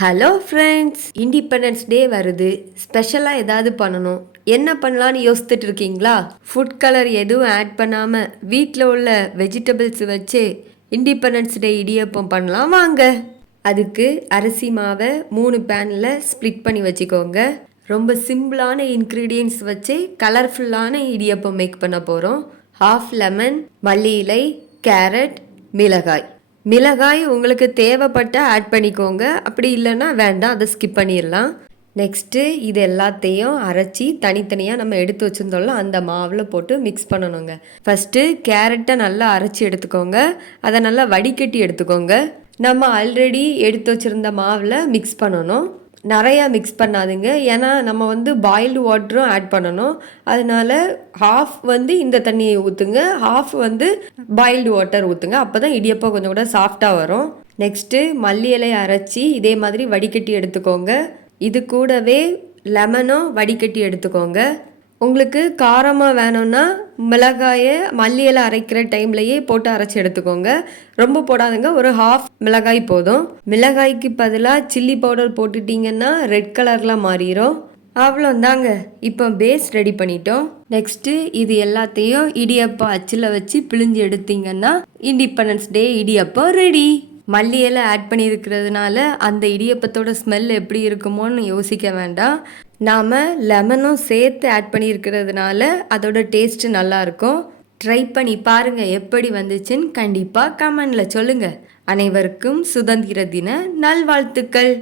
Hello friends, independence day வருது. ஸ்பெஷலாக ஏதாவது பண்ணணும். என்ன பண்ணலான்னு யோசித்துட்டு இருக்கீங்களா? ஃபுட் கலர் எதுவும் ஆட் பண்ணாமல் வீட்டில் உள்ள வெஜிடபிள்ஸ் வச்சு இண்டிபெண்டன்ஸ் டே இடியப்பம் பண்ணலாம் வாங்க. அதுக்கு அரிசி மாவை 3 பேனில் ஸ்ப்ளிட் பண்ணி வச்சுக்கோங்க. ரொம்ப சிம்பிளான இன்க்ரீடியன்ட்ஸ் வச்சு கலர்ஃபுல்லான இடியப்பம் மேக் பண்ண போகிறோம். 1/2 லெமன், மல்லி இலை, கேரட், மிளகாய். மிளகாய் உங்களுக்கு தேவைப்பட்ட ஆட் பண்ணிக்கோங்க, அப்படி இல்லைன்னா வேண்டாம், அதை ஸ்கிப் பண்ணிடலாம். நெக்ஸ்ட்டு இது எல்லாத்தையும் அரைச்சி தனித்தனியாக நம்ம எடுத்து வச்சுருந்தோம்ல அந்த மாவில் போட்டு மிக்ஸ் பண்ணணுங்க. ஃபஸ்ட்டு கேரட்டை நல்லா அரைச்சி எடுத்துக்கோங்க, அதை நல்லா வடிகட்டி எடுத்துக்கோங்க. நம்ம ஆல்ரெடி எடுத்து வச்சுருந்த மாவில் மிக்ஸ் பண்ணணும். நிறையா மிக்ஸ் பண்ணாதுங்க, ஏன்னா நம்ம பாயில்டு வாட்டரும் ஆட் பண்ணணும். அதனால ஹாஃப் இந்த தண்ணியை ஊற்றுங்க, ஹாஃப் பாயில்டு வாட்டர் ஊற்றுங்க. அப்போ தான் இடியப்பம் கொஞ்சம் கூட சாஃப்டாக வரும். நெக்ஸ்ட்டு மல்லி இலையை அரைச்சி இதே மாதிரி வடிகட்டி எடுத்துக்கோங்க. இது கூடவே லெமனும் வடிகட்டி எடுத்துக்கோங்க. உங்களுக்கு காரமாக வேணும்னா மிளகாயை மல்லி இலை அரைக்கிற டைம்லையே போட்டு அரைச்சி எடுத்துக்கோங்க. ரொம்ப போடாதுங்க, ஒரு ஹாஃப் மிளகாய் போதும். மிளகாய்க்கு பதிலாக சில்லி பவுடர் போட்டுட்டிங்கன்னா ரெட் கலரில் மாறிடும். அவ்வளோந்தாங்க, இப்போ பேஸ் ரெடி பண்ணிட்டோம். நெக்ஸ்ட்டு இது எல்லாத்தையும் இடியப்பம் அச்சில் வச்சு பிழிஞ்சு எடுத்தீங்கன்னா இண்டிபெண்டன்ஸ் டே இடியப்பம் ரெடி. மல்லி இலை ஆட் பண்ணியிருக்கிறதுனால அந்த இடியப்பத்தோட ஸ்மெல் எப்படி இருக்குமோன்னு யோசிக்க வேண்டாம். நாம் லெமனும் சேர்த்து ஆட் பண்ணியிருக்கிறதுனால அதோட டேஸ்ட்டு நல்லாயிருக்கும். ட்ரை பண்ணி பாருங்கள், எப்படி வந்துச்சுன்னு கண்டிப்பாக கமெண்டில் சொல்லுங்கள். அனைவருக்கும் சுதந்திர தின நல்வாழ்த்துக்கள்.